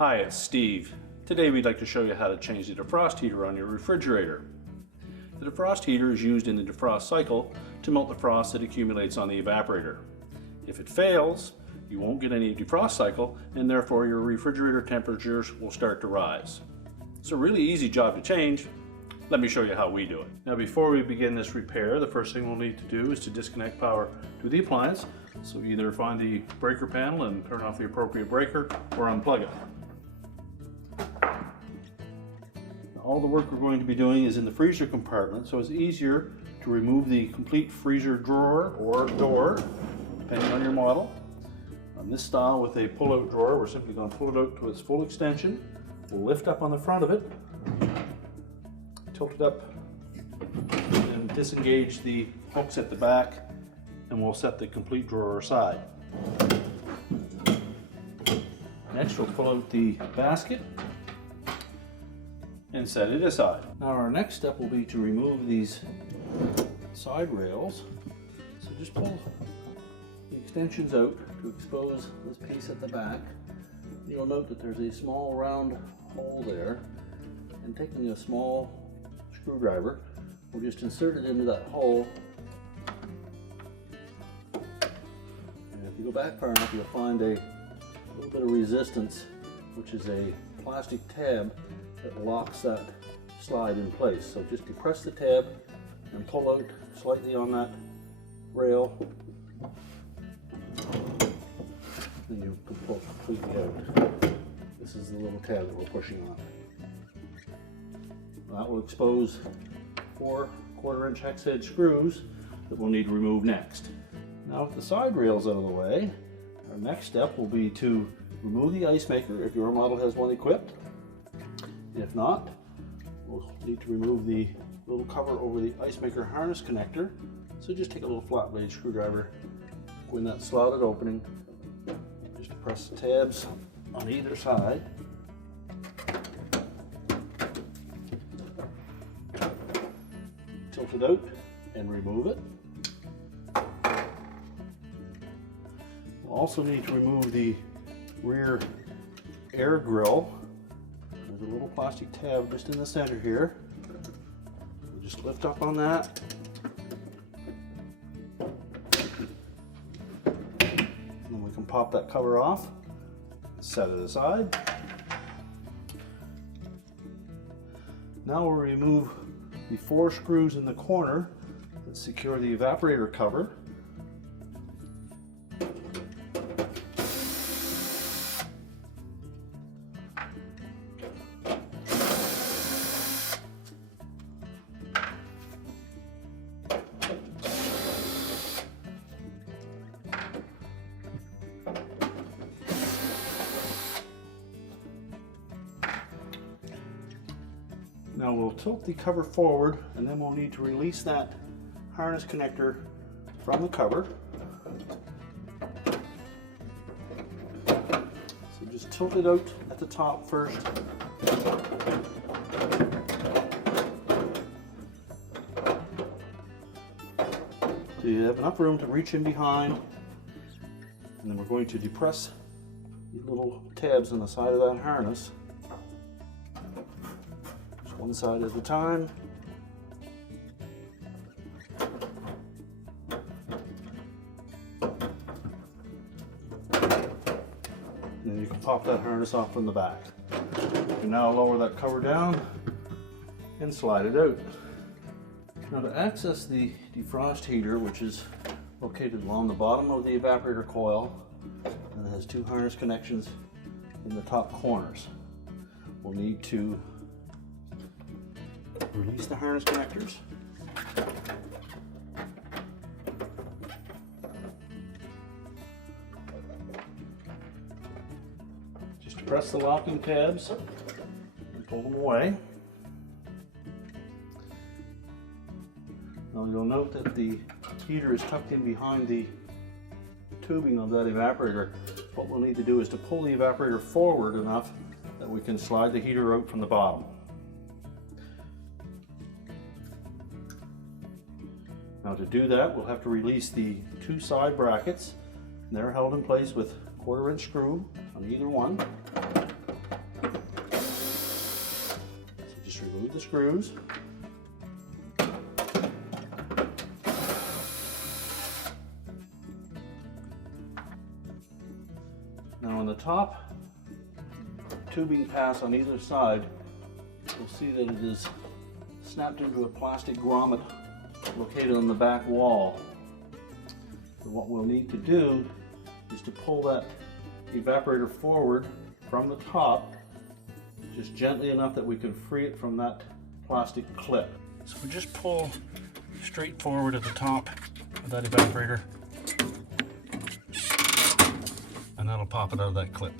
Hi, it's Steve. Today we'd like to show you how to change the defrost heater on your refrigerator. The defrost heater is used in the defrost cycle to melt the frost that accumulates on the evaporator. If it fails, you won't get any defrost cycle and therefore your refrigerator temperatures will start to rise. It's a really easy job to change. Let me show you how we do it. Now before we begin this repair, the first thing we'll need to do is to disconnect power to the appliance. So either find the breaker panel and turn off the appropriate breaker or unplug it. All the work we're going to be doing is in the freezer compartment, so it's easier to remove the complete freezer drawer or door, depending on your model. On this style with a pull-out drawer, we're simply going to pull it out to its full extension. We'll lift up on the front of it, tilt it up, and disengage the hooks at the back, and we'll set the complete drawer aside. Next, we'll pull out the basket and set it aside. Now our next step will be to remove these side rails. So just pull the extensions out to expose this piece at the back. You'll note that there's a small round hole there, and taking a small screwdriver, we'll just insert it into that hole. And if you go back far enough, you'll find a little bit of resistance, which is a plastic tab that locks that slide in place. So just depress the tab and pull out slightly on that rail, and you can pull completely out. This is the little tab that we're pushing on. That will expose 4 1/4-inch hex head screws that we'll need to remove next. Now with the side rails out of the way, our next step will be to remove the ice maker if your model has one equipped. If not, we'll need to remove the little cover over the ice maker harness connector. So just take a little flat blade screwdriver, go in that slotted opening, just press the tabs on either side. Tilt it out and remove it. We'll also need to remove the rear air grill. There's a little plastic tab just in the center here. We'll just lift up on that. And then we can pop that cover off, set it aside. Now we'll remove the 4 screws in the corner that secure the evaporator cover. Now we'll tilt the cover forward, and then we'll need to release that harness connector from the cover. So just tilt it out at the top first. So you have enough room to reach in behind, and then we're going to depress these little tabs on the side of that harness. One side at a time. And then you can pop that harness off from the back. You now lower that cover down and slide it out. Now to access the defrost heater, which is located along the bottom of the evaporator coil, and it has 2 harness connections in the top corners, we'll need to release the harness connectors. Just press the locking tabs and pull them away. Now you'll note that the heater is tucked in behind the tubing of that evaporator. What we'll need to do is to pull the evaporator forward enough that we can slide the heater out from the bottom. Now to do that, we'll have to release the 2 side brackets. They're held in place with 1/4-inch screw on either one. the screws. Now on the top tubing pass on either side, you'll see that it is snapped into a plastic grommet located on the back wall. So what we'll need to do is to pull that evaporator forward from the top, just gently enough that we can free it from that plastic clip. So we just pull straight forward at the top of that evaporator, and that'll pop it out of that clip.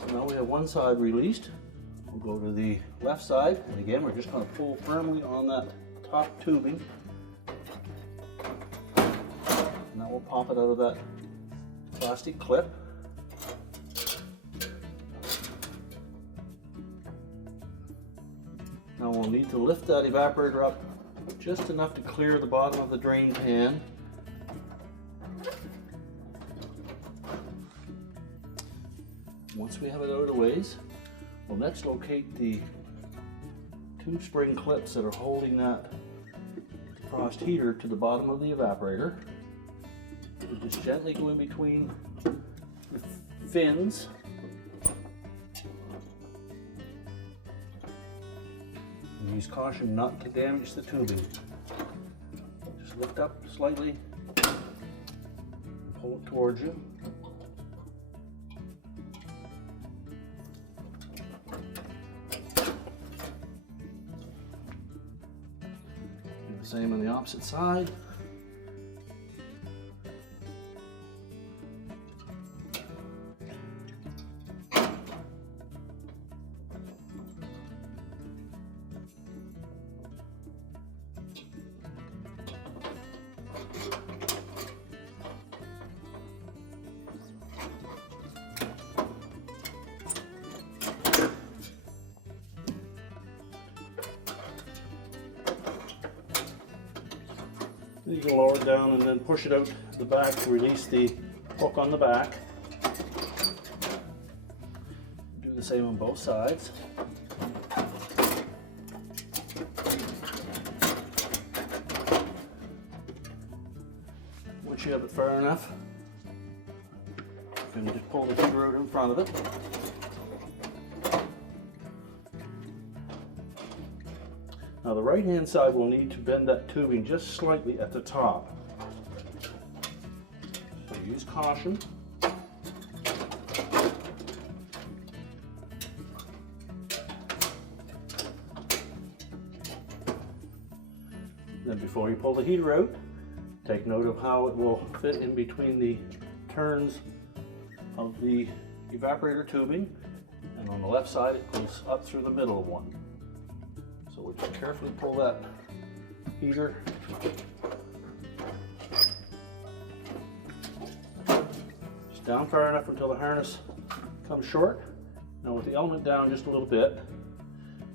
So now we have one side released. We'll go to the left side, and again we're just going to pull firmly on that top tubing, and that will pop it out of that plastic clip. Now we'll need to lift that evaporator up just enough to clear the bottom of the drain pan. Once we have it out of the ways, we'll next locate the two spring clips that are holding that defrost heater to the bottom of the evaporator. We'll just gently go in between the fins. And use caution not to damage the tubing. Just lift up slightly and pull it towards you. Do the same on the opposite side. You can lower it down and then push it out the back to release the hook on the back. Do the same on both sides. Once you have it far enough, you can just pull the heater out in front of it. Now the right hand side will need to bend that tubing just slightly at the top. So use caution. Then before you pull the heater out, take note of how it will fit in between the turns of the evaporator tubing, and on the left side it goes up through the middle of one. So we'll just carefully pull that heater just down far enough until the harness comes short. Now with the element down just a little bit,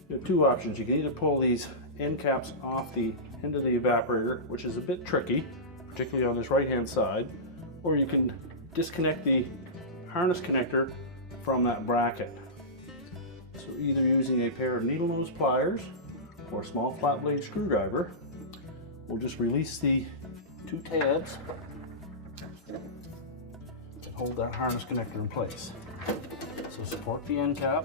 you have two options. You can either pull these end caps off the end of the evaporator, which is a bit tricky, particularly on this right hand side, or you can disconnect the harness connector from that bracket. So either using a pair of needle nose pliers or a small flat blade screwdriver, we'll just release the two tabs and hold that harness connector in place. So support the end cap,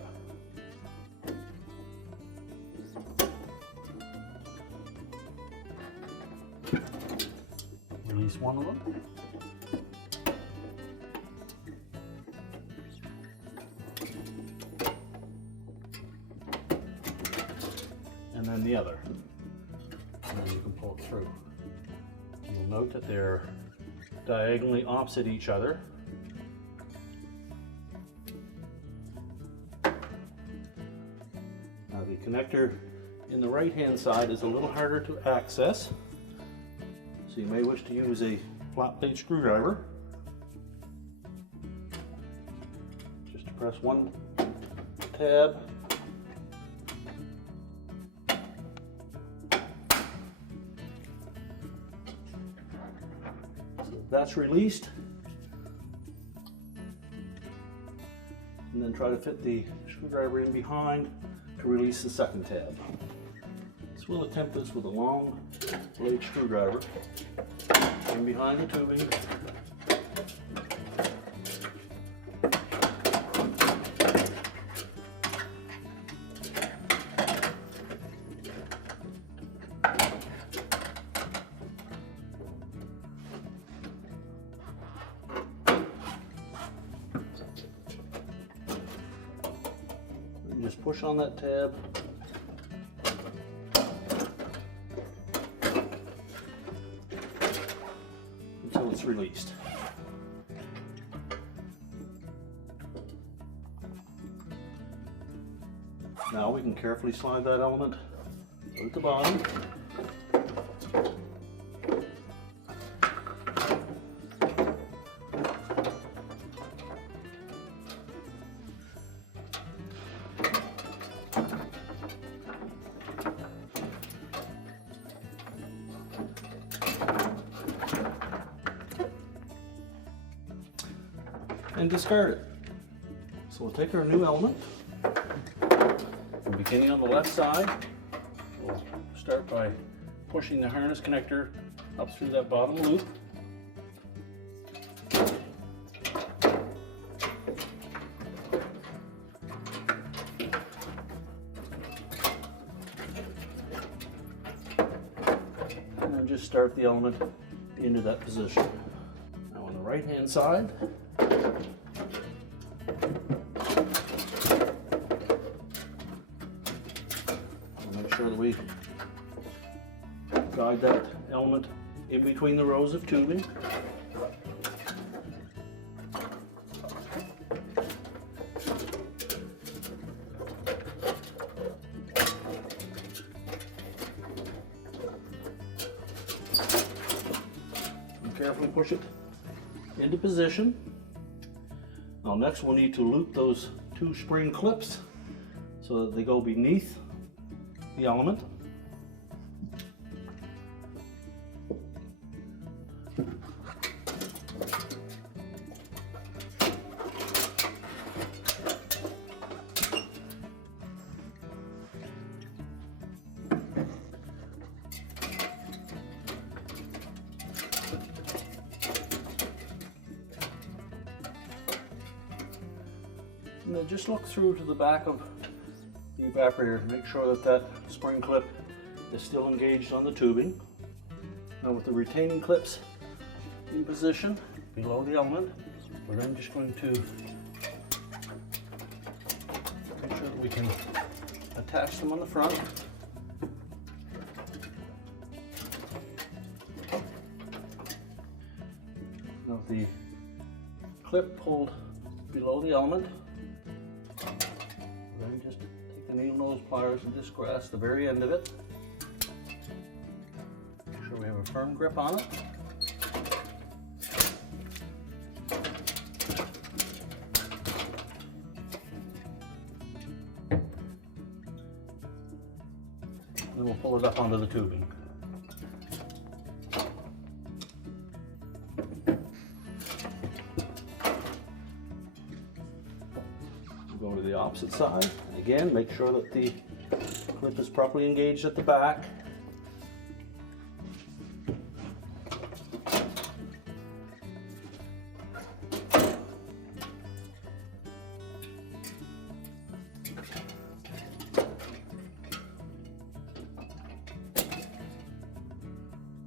release one of them, and then the other, and then you can pull it through. You'll note that they're diagonally opposite each other. Now the connector in the right hand side is a little harder to access, so you may wish to use a flat blade screwdriver just to press one tab. That's released, and then try to fit the screwdriver in behind to release the second tab. So we'll attempt this with a long blade screwdriver in behind the tubing. And just push on that tab. Until it's released. Now we can carefully slide that element out at the bottom. And discard it. So we'll take our new element, and beginning on the left side, we'll start by pushing the harness connector up through that bottom loop. And then just start the element into that position. Now on the right hand side, make sure that we guide that element in between the rows of tubing. And carefully push it into position. Now next we'll need to loop those two spring clips so that they go beneath the element. And then just look through to the back of the evaporator to make sure that that spring clip is still engaged on the tubing. Now with the retaining clips in position below the element, we're then just going to make sure that we can attach them on the front. Now with the clip pulled below the element, then just take the needle nose pliers and just grasp the very end of it. Make sure we have a firm grip on it. Then we'll pull it up onto the tubing. Go to the opposite side. Again, make sure that the clip is properly engaged at the back.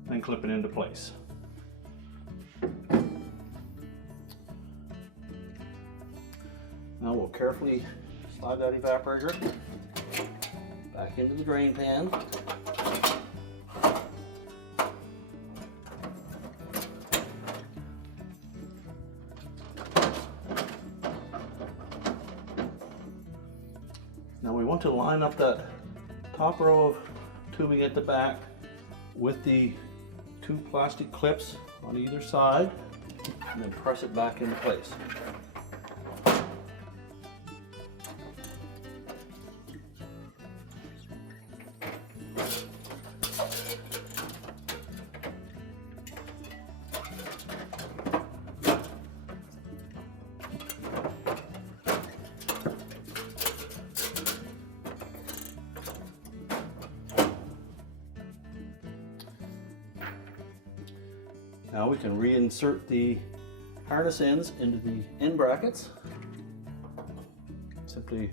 And clip it into place. Now we'll carefully slide that evaporator back into the drain pan. Now we want to line up that top row of tubing at the back with the two plastic clips on either side, and then press it back into place. Now we can reinsert the harness ends into the end brackets. Simply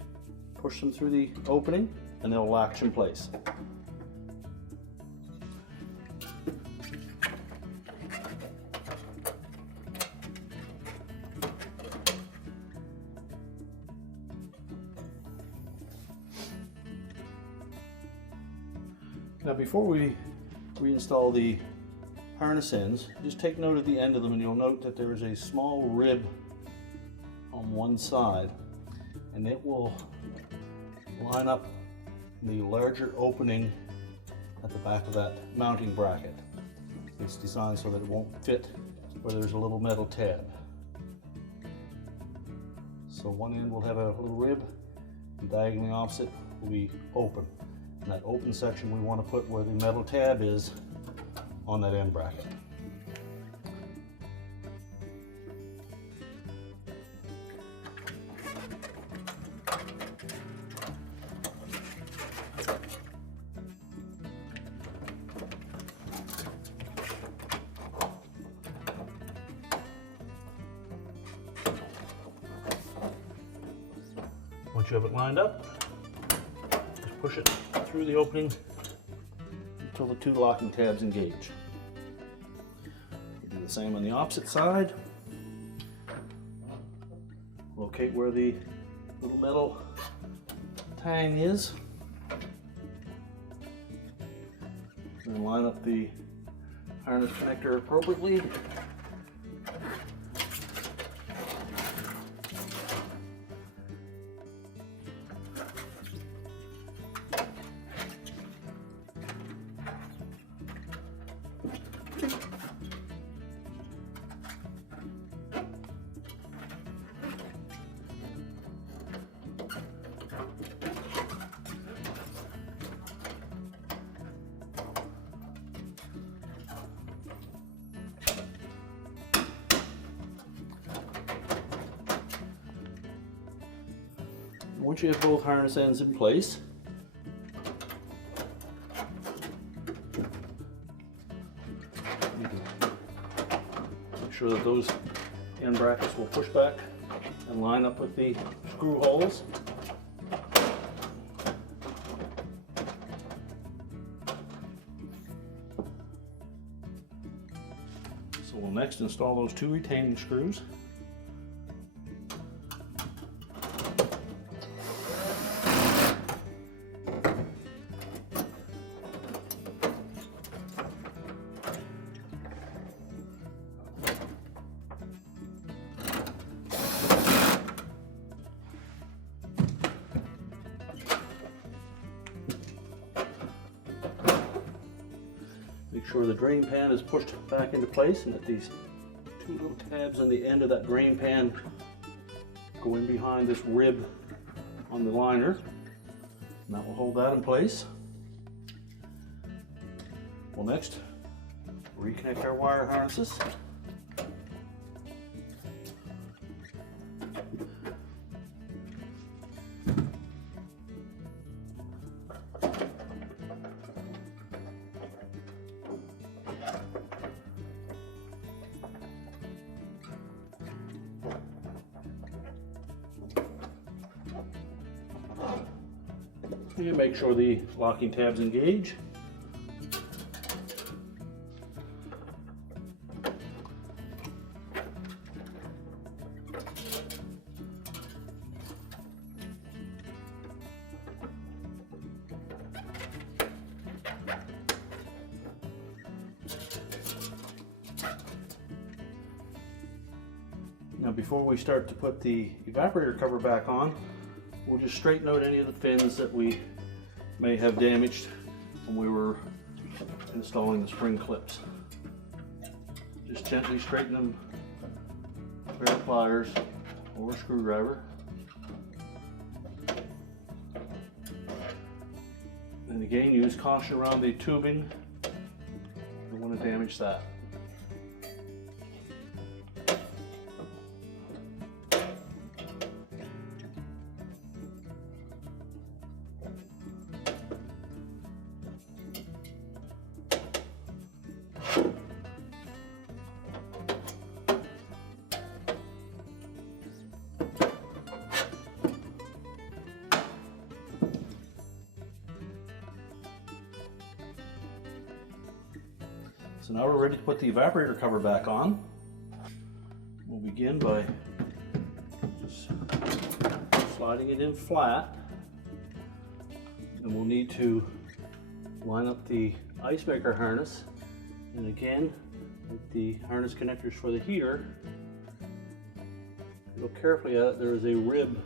push them through the opening and they'll latch in place. Now before we reinstall the harness ends, just take note of the end of them, and you'll note that there is a small rib on one side, and it will line up the larger opening at the back of that mounting bracket. It's designed so that it won't fit where there's a little metal tab. So one end will have a little rib, and diagonally opposite will be open. And that open section we want to put where the metal tab is on that end bracket. Once you have it lined up, just push it through the opening until the two locking tabs engage. Do the same on the opposite side. Locate where the little metal tang is. And line up the harness connector appropriately. Once you have both harness ends in place, you can make sure that those end brackets will push back and line up with the screw holes. So we'll next install those two retaining screws. Make sure the drain pan is pushed back into place and that these two little tabs on the end of that drain pan go in behind this rib on the liner, and that will hold that in place. We'll next reconnect our wire harnesses. And make sure the locking tabs engage. Now before we start to put the evaporator cover back on, we'll just straighten out any of the fins that we may have damaged when we were installing the spring clips. Just gently straighten them with a pair of pliers or a screwdriver. And again, use caution around the tubing. You don't want to damage that. So now we're ready to put the evaporator cover back on. We'll begin by just sliding it in flat. And we'll need to line up the ice maker harness. And again, with the harness connectors for the heater, look carefully at it, there is a rib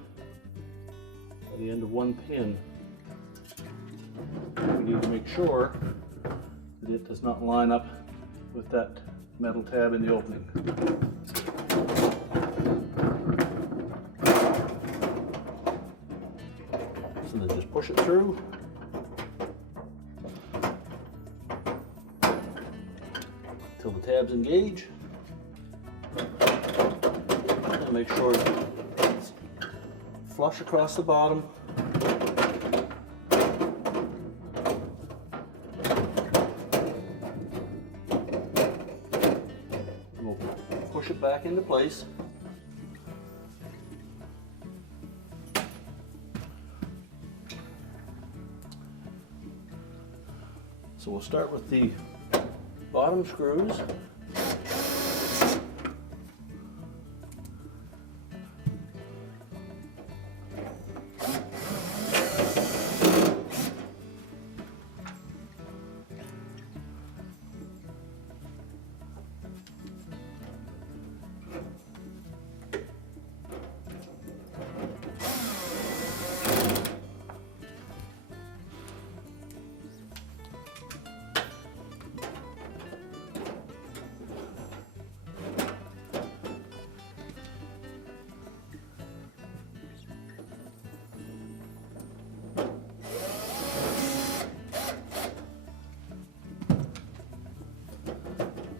at the end of one pin. We need to make sure that it does not line up with that metal tab in the opening. So then just push it through. Until the tabs engage. And make sure it's flush across the bottom. We'll push it back into place. So we'll start with the bottom screws.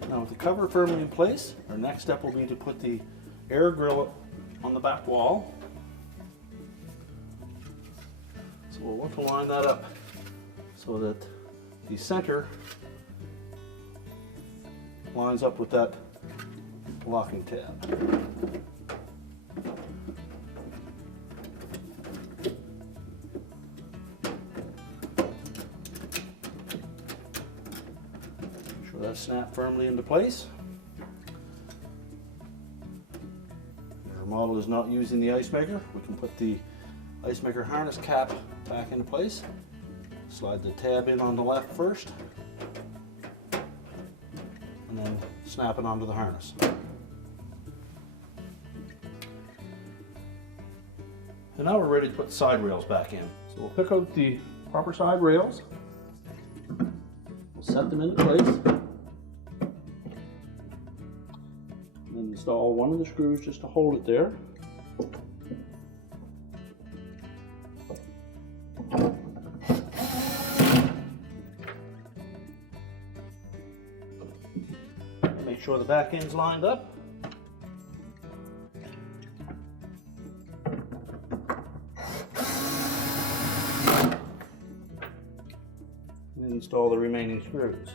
Now with the cover firmly in place, our next step will be to put the air grill on the back wall. So we'll want to line that up so that the center lines up with that locking tab. That snap firmly into place. If our model is not using the ice maker, we can put the ice maker harness cap back into place. Slide the tab in on the left first, and then snap it onto the harness. And now we're ready to put the side rails back in. So we'll pick out the proper side rails. We'll set them into place. And install one of the screws just to hold it there. Make sure the back end's lined up. And install the remaining screws.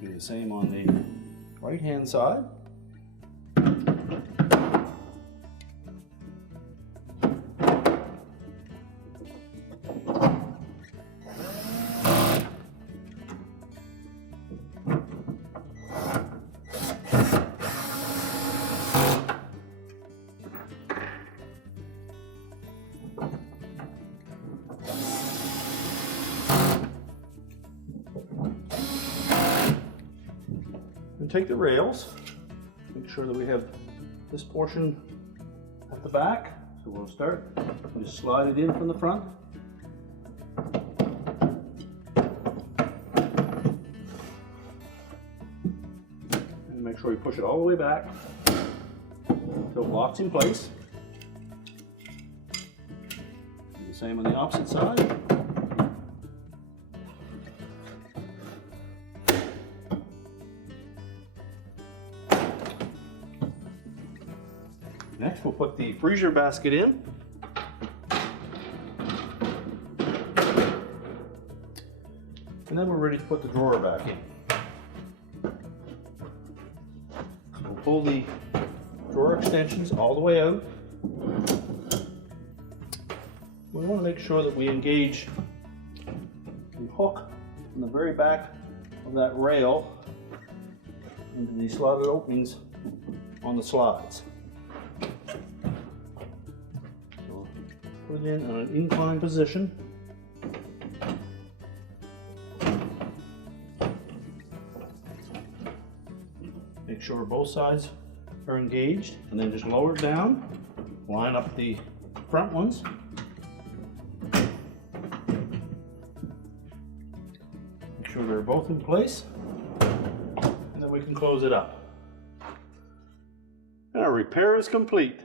Do the same on the right hand side. And take the rails, make sure that we have this portion at the back. So we'll start, just slide it in from the front. And make sure you push it all the way back until it locks in place. Do the same on the opposite side. Next, we'll put the freezer basket in. And then we're ready to put the drawer back in. pull the drawer extensions all the way out. We want to make sure that we engage the hook in the very back of that rail into these slotted openings on the slides. So put it in on an inclined position. Make sure both sides are engaged, and then just lower it down, line up the front ones. Make sure they're both in place, and then we can close it up. And our repair is complete.